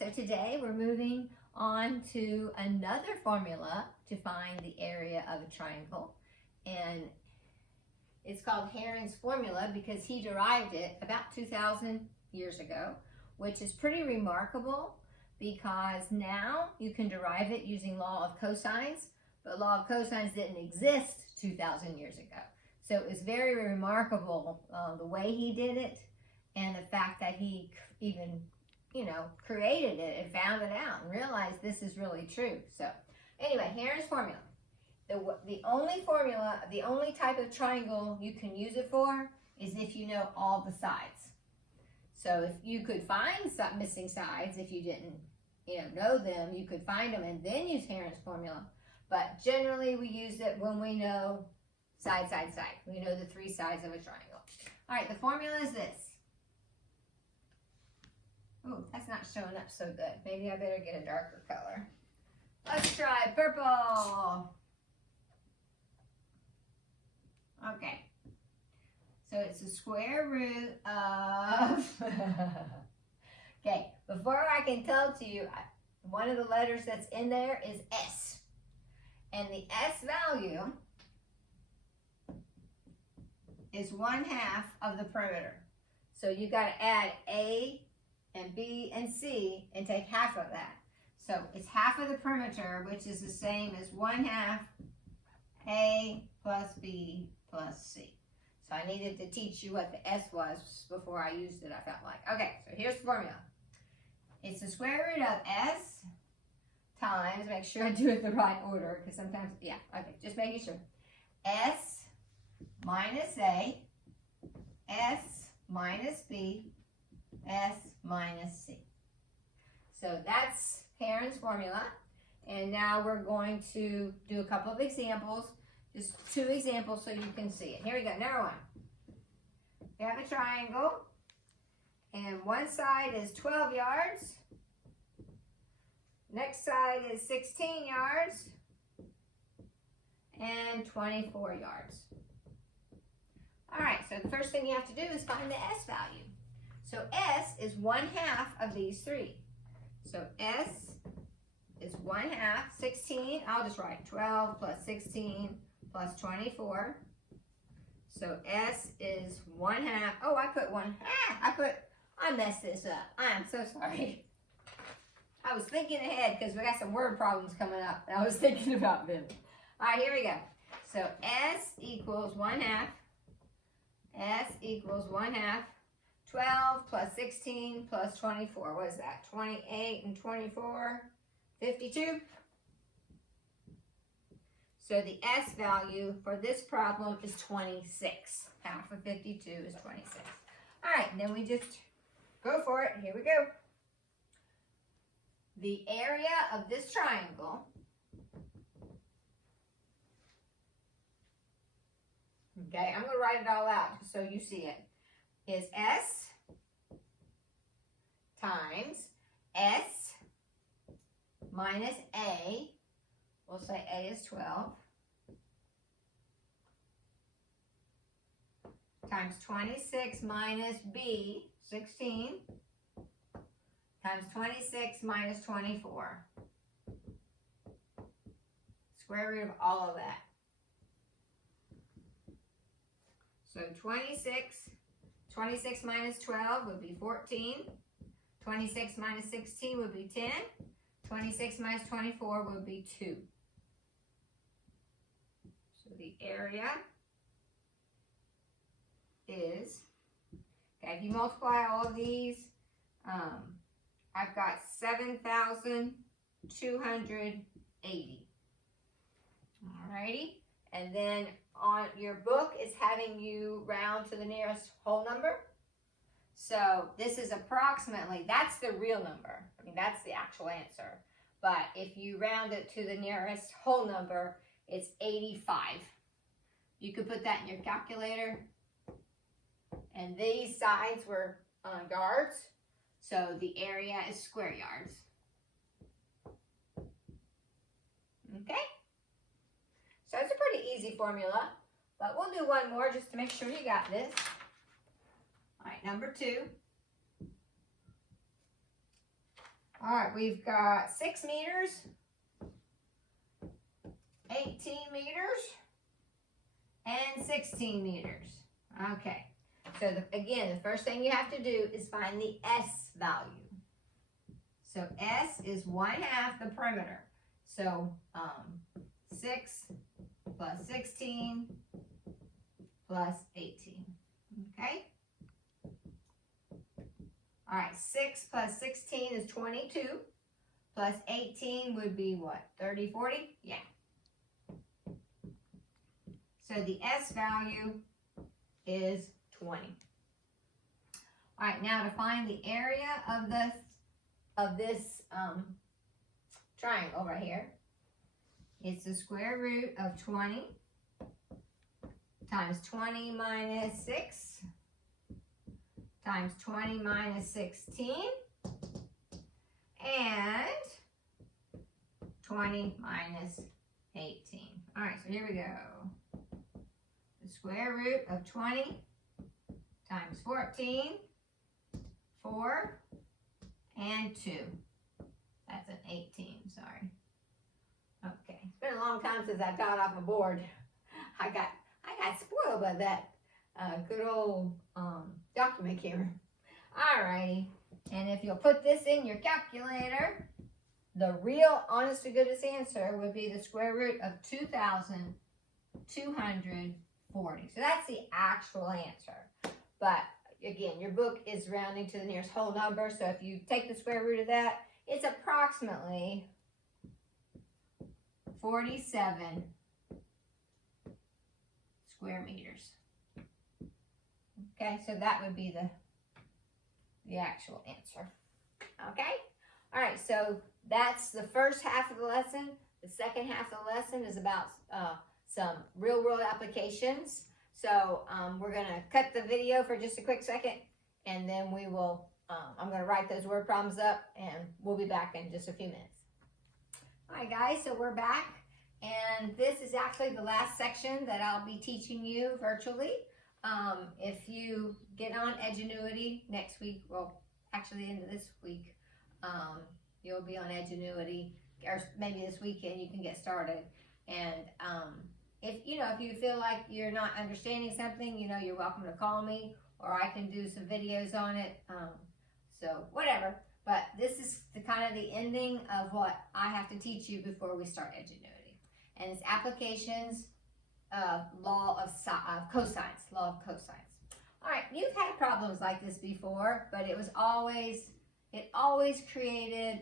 so today we're moving on to another formula to find the area of a triangle. And it's called Heron's formula because he derived it about 2,000 years ago, which is pretty remarkable because now you can derive it using law of cosines, but law of cosines didn't exist 2,000 years ago. So it was very remarkable the way he did it and the fact that he even, created it and found it out and realized this is really true. So anyway, Heron's formula. The only type of triangle you can use it for is if you know all the sides. So if you could find some missing sides, if you didn't, know them, you could find them and then use Heron's formula. But generally we use it when we know side, side, side. We know the three sides of a triangle. All right, the formula is this. Oh, that's not showing up so good. Maybe I better get a darker color. Let's try purple. Okay. So it's the square root of... Okay, before I can tell to you, one of the letters that's in there is S. And the S value is 1/2 of the perimeter. So you got to add A and B and C and take half of that. So it's half of the perimeter, which is the same as 1/2 A plus B plus C. So I needed to teach you what the S was before I used it, I felt like. Okay, so here's the formula. It's the square root of S times, make sure I do it the right order, because sometimes, okay, just making sure. S minus A, S minus B, S minus C. So that's Heron's formula. And now we're going to do a couple of examples, just 2 examples so you can see it. Here we go, number 1. We have a triangle, and one side is 12 yards. Next side is 16 yards and 24 yards. All right, so the first thing you have to do is find the S value. So S is 1/2 of these 3. So S is 1/2, 16, I'll just write 12 plus 16 plus 24. So S is 1/2, oh, I put one, I messed this up. I am so sorry. I was thinking ahead because we got some word problems coming up. And I was thinking about them. All right, here we go. So S equals 1/2. S equals 1/2. 12 plus 16 plus 24. What is that? 28 and 24. 52. So the S value for this problem is 26. Half of 52 is 26. All right, then we just go for it. Here we go. The area of this triangle okay, I'm going to write it all out so you see it, is S times S minus A, we'll say A is 12, times 26 minus B, 16, times 26 minus 24. Square root of all of that. So 26 minus 12 would be 14. 26 minus 16 would be 10. 26 minus 24 would be 2. So the area is, okay, if you multiply all of these, I've got 7,280. Alrighty, and then on your book is having you round to the nearest whole number. So this is approximately, that's the real number. I mean, that's the actual answer. But if you round it to the nearest whole number, it's 85. You could put that in your calculator. And these sides were yards. So the area is square yards. Okay? So it's a pretty easy formula, but we'll do one more just to make sure you got this. All right, number 2. All right, we've got 6 meters, 18 meters, and 16 meters. Okay, so again, the first thing you have to do is find the S value. So S is 1/2 the perimeter. So 6 plus 16 plus 18, okay? All right, 6 plus 16 is 22, plus 18 would be what, 30, 40? Yeah. So the S value is 20. All right, now to find the area of this triangle right here, it's the square root of 20 times 20 minus 6 times 20 minus 16 and 20 minus 18. All right, so here we go. The square root of 20 times 14, 4, and 2. That's an 18, sorry. Okay, it's been a long time since I taught off a board. I got spoiled by that good old document camera. Alrighty, and if you'll put this in your calculator, the real honest to goodness answer would be the square root of 2,240. So that's the actual answer. But again, your book is rounding to the nearest whole number, so if you take the square root of that, it's approximately 47 square meters. Okay, so that would be the actual answer. Okay? All right, so that's the first half of the lesson. The second half of the lesson is about some real-world applications. So we're going to cut the video for just a quick second, and then we will, I'm going to write those word problems up, and we'll be back in just a few minutes. All right, guys, so we're back, and this is actually the last section that I'll be teaching you virtually. If you get on Edgenuity next week, well, actually the end of this week, you'll be on Edgenuity, or maybe this weekend you can get started. And if you feel like you're not understanding something, you're welcome to call me, or I can do some videos on it. So whatever. But this is the kind of the ending of what I have to teach you before we start Edgenuity. And it's applications of law of cosines. All right, you've had problems like this before, but we always create a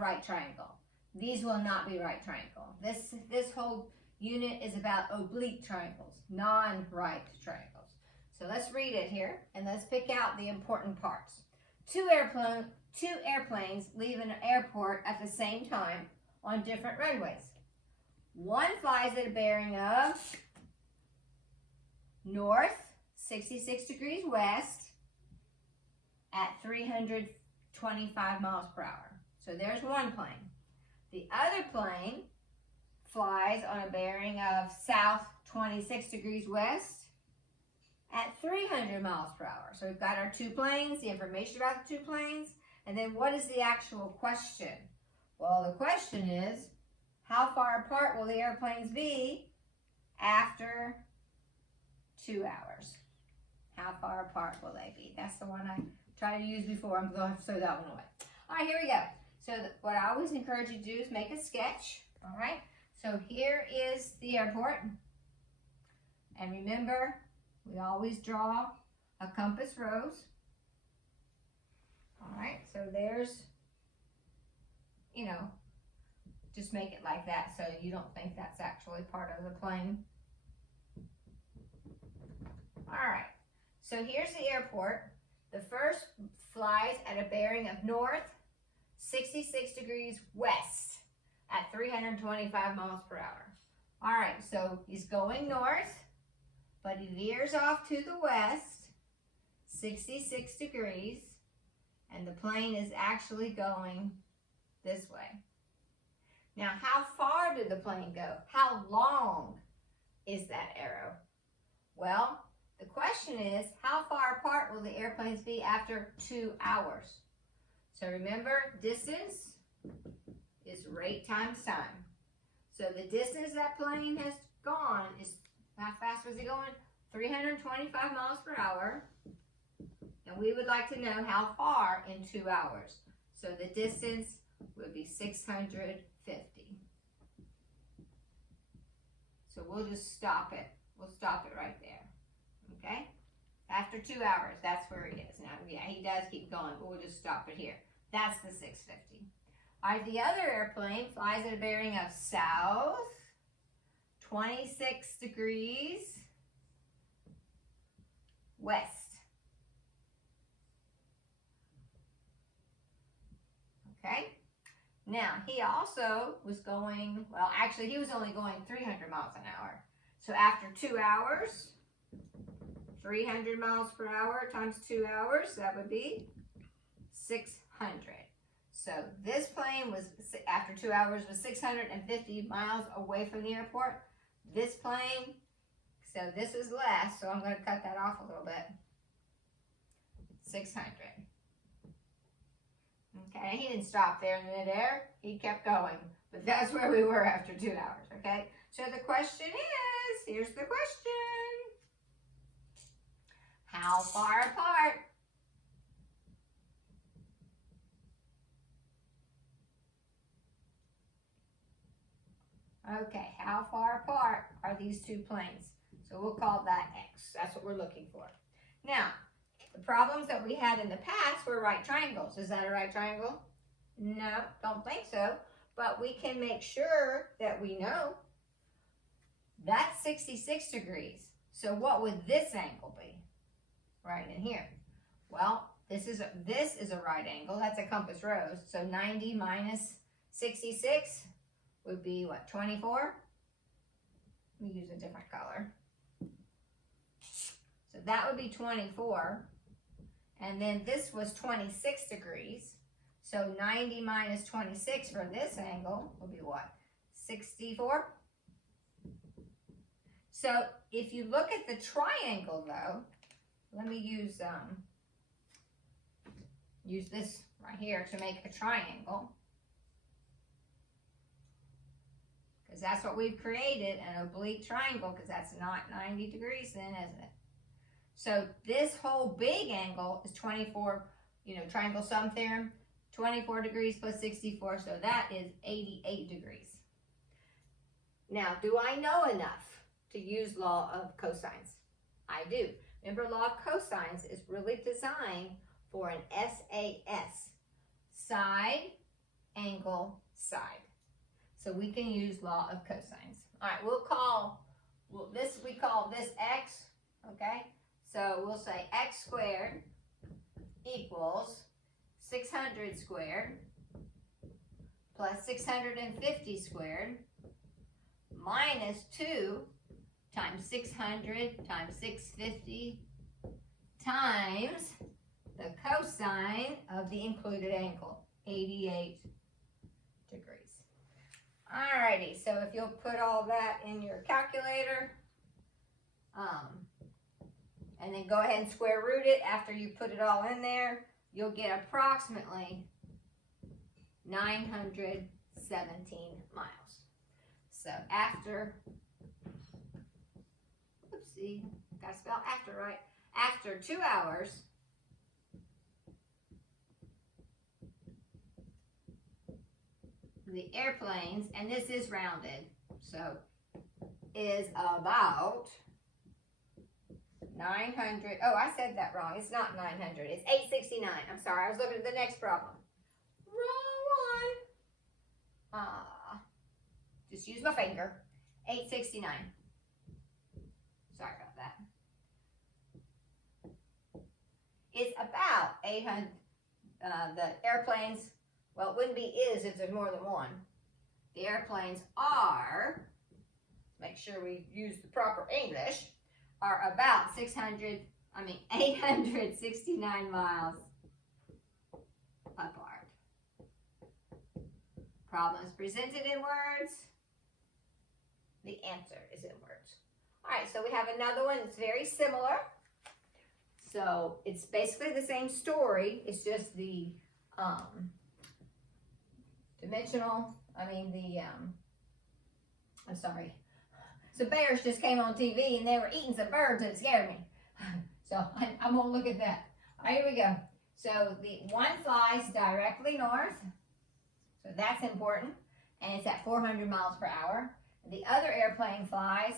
right triangle. These will not be right triangle. This whole unit is about oblique triangles, non-right triangles. So let's read it here, and let's pick out the important parts. Two airplanes leave an airport at the same time on different runways. One flies at a bearing of north, 66 degrees west, at 325 miles per hour. So there's one plane. The other plane flies on a bearing of south, 26 degrees west, at 300 miles per hour. So we've got our two planes, the information about the two planes, and then what is the actual question? Well, the question is, how far apart will the airplanes be after 2 hours? How far apart will they be? That's the one I tried to use before. I'm going to throw that one away. All right, here we go. So what I always encourage you to do is make a sketch. All right, so here is the airport. And remember, we always draw a compass rose. All right, so there's, just make it like that so you don't think that's actually part of the plane. All right, so here's the airport. The first flies at a bearing of north, 66 degrees west at 325 miles per hour. All right, so he's going north, but he veers off to the west, 66 degrees, and the plane is actually going this way. Now, how far did the plane go? How long is that arrow? Well, the question is, how far apart will the airplanes be after 2 hours? So remember, distance is rate times time. So the distance that plane has gone is, how fast was it going? 325 miles per hour. And we would like to know how far in 2 hours. So the distance would be 650. So we'll just stop it. We'll stop it right there. Okay? After 2 hours, that's where he is. Now, yeah, he does keep going, but we'll just stop it here. That's the 650. All right, the other airplane flies at a bearing of south, 26 degrees west. Okay? Now, he also was going, well, actually, he was only going 300 miles an hour. So after 2 hours, 300 miles per hour times 2 hours, that would be 600. So this plane was, after 2 hours, was 650 miles away from the airport. This plane, so this is less, so I'm going to cut that off a little bit. 600. Okay, he didn't stop there in midair. He kept going. But that's where we were after 2 hours, okay? So the question is, here's the question. How far apart? Okay, how far apart are these two planes? So we'll call that X. That's what we're looking for. Now, the problems that we had in the past were right triangles. Is that a right triangle? No, don't think so. But we can make sure that we know that's 66 degrees. So what would this angle be? Right in here. Well, this is a right angle. That's a compass rose. So 90 minus 66 would be what, 24? Let me use a different color. So that would be 24. And then this was 26 degrees. So 90 minus 26 for this angle will be what? 64? So if you look at the triangle though, let me use this right here to make a triangle. Because that's what we've created, an oblique triangle, because that's not 90 degrees then, isn't it? So this whole big angle is 24, triangle sum theorem, 24 degrees plus 64, so that is 88 degrees. Now, do I know enough to use law of cosines? I do. Remember, law of cosines is really designed for an SAS, side, angle, side. So we can use law of cosines. All right, we call this X, okay? So we'll say X squared equals 600 squared plus 650 squared minus 2 times 600 times 650 times the cosine of the included angle, 88 degrees. Alrighty, so if you'll put all that in your calculator, and then go ahead and square root it after you put it all in there, you'll get approximately 917 miles. So after, oopsie, gotta spell after right, after 2 hours, the airplanes, and this is rounded, so is about 900, oh, I said that wrong. It's not 900, it's 869. I'm sorry, I was looking at the next problem. Wrong one. Just use my finger. 869. Sorry about that. It's about 800, the airplanes, well, it wouldn't be is if there's more than one. The airplanes are, make sure we use the proper English, are about 869 miles apart. Problems presented in words. The answer is in words. All right, so we have another one that's very similar. So it's basically the same story. It's just the I'm sorry. Some bears just came on TV and they were eating some birds and it scared me. So I'm gonna look at that. All right, here we go. So the one flies directly north, so that's important, and it's at 400 miles per hour. The other airplane flies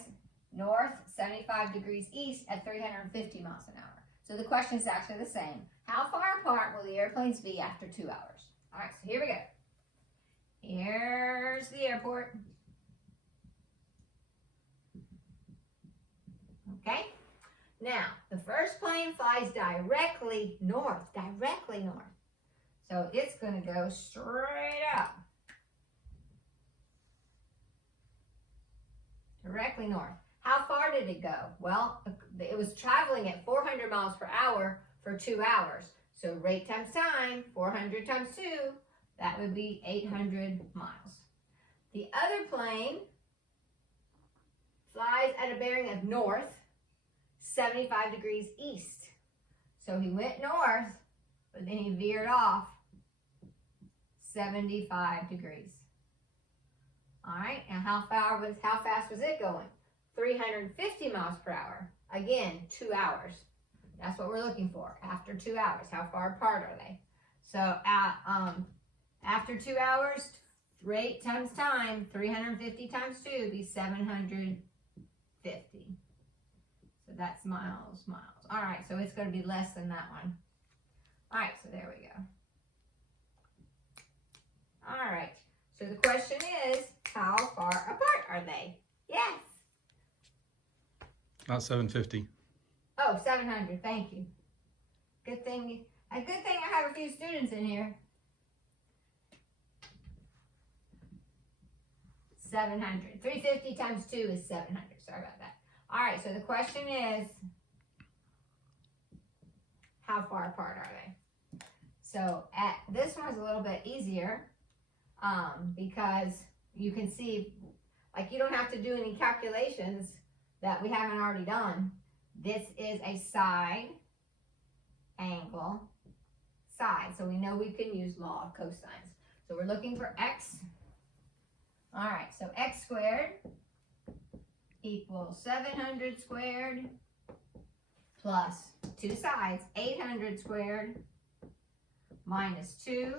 north, 75 degrees east at 350 miles an hour. So the question is actually the same. How far apart will the airplanes be after 2 hours? All right, so here we go. Here's the airport. Okay, now the first plane flies directly north. So it's going to go straight up. Directly north. How far did it go? Well, it was traveling at 400 miles per hour for 2 hours. So rate times time, 400 times 2, that would be 800 miles. The other plane flies at a bearing of north, 75 degrees east. So he went north, but then he veered off 75 degrees. All right, and how fast was it going? 350 miles per hour. Again, 2 hours. That's what we're looking for. After 2 hours, how far apart are they? So after 2 hours, rate times time, 350 times 2 would be 750. So that's miles. All right, so it's going to be less than that one. All right, so there we go. All right, so the question is, how far apart are they? Yes. About 750. Oh, 700, thank you. Good thing I have a few students in here. 700. 350 times 2 is 700. Sorry about that. All right, so the question is, how far apart are they? So this one's a little bit easier because you can see, like, you don't have to do any calculations that we haven't already done. This is a side angle side. So we know we can use law of cosines. So we're looking for x. All right, so x squared equals 700 squared plus 2 sides, 800 squared minus 2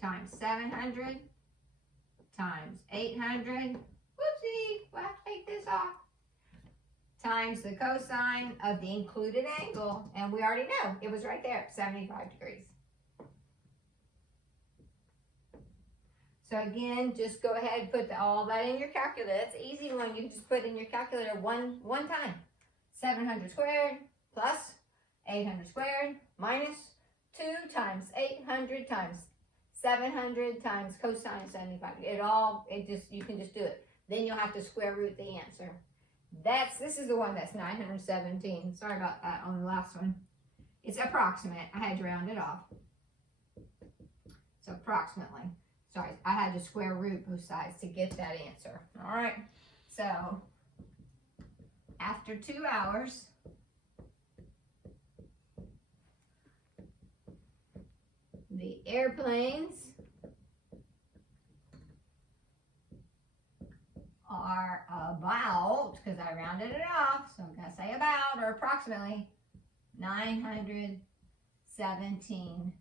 times 700 times 800. Whoopsie, we'll have to take this off. Times the cosine of the included angle, and we already know it was right there, 75 degrees. So again, just go ahead and put all that in your calculator. It's an easy one. You can just put in your calculator one time. 700 squared plus 800 squared minus 2 times 800 times 700 times cosine of 75. You can just do it. Then you'll have to square root the answer. This is the one that's 917. Sorry about that on the last one. It's approximate. I had to round it off. So approximately. Sorry, I had to square root both sides to get that answer. All right. So after 2 hours, the airplanes are about, because I rounded it off, so I'm going to say about or approximately 917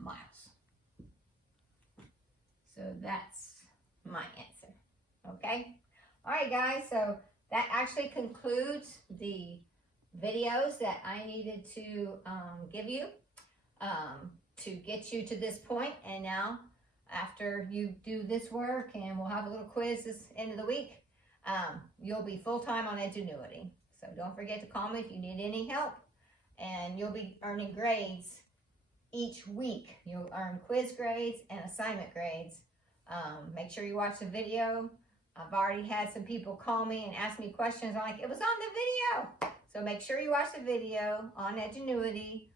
miles. So that's my answer. Okay? All right, guys, so that actually concludes the videos that I needed to give you to get you to this point. And now, after you do this work, and we'll have a little quiz this end of the week, you'll be full-time on Edgenuity. So don't forget to call me if you need any help. And you'll be earning grades each week. You'll earn quiz grades and assignment grades. Make sure you watch the video. I've already had some people call me and ask me questions. I'm like, it was on the video. So make sure you watch the video on Edgenuity.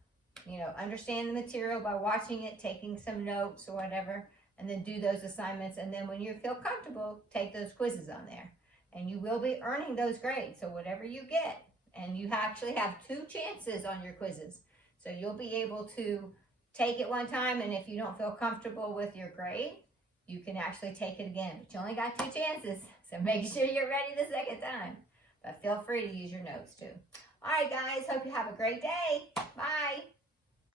You know, understand the material by watching it, taking some notes or whatever, and then do those assignments. And then when you feel comfortable, take those quizzes on there. And you will be earning those grades. So whatever you get, and you actually have 2 chances on your quizzes. So you'll be able to take it one time, and if you don't feel comfortable with your grade, you can actually take it again. But you only got 2 chances, so make sure you're ready the second time. But feel free to use your notes too. All right, guys, hope you have a great day. Bye.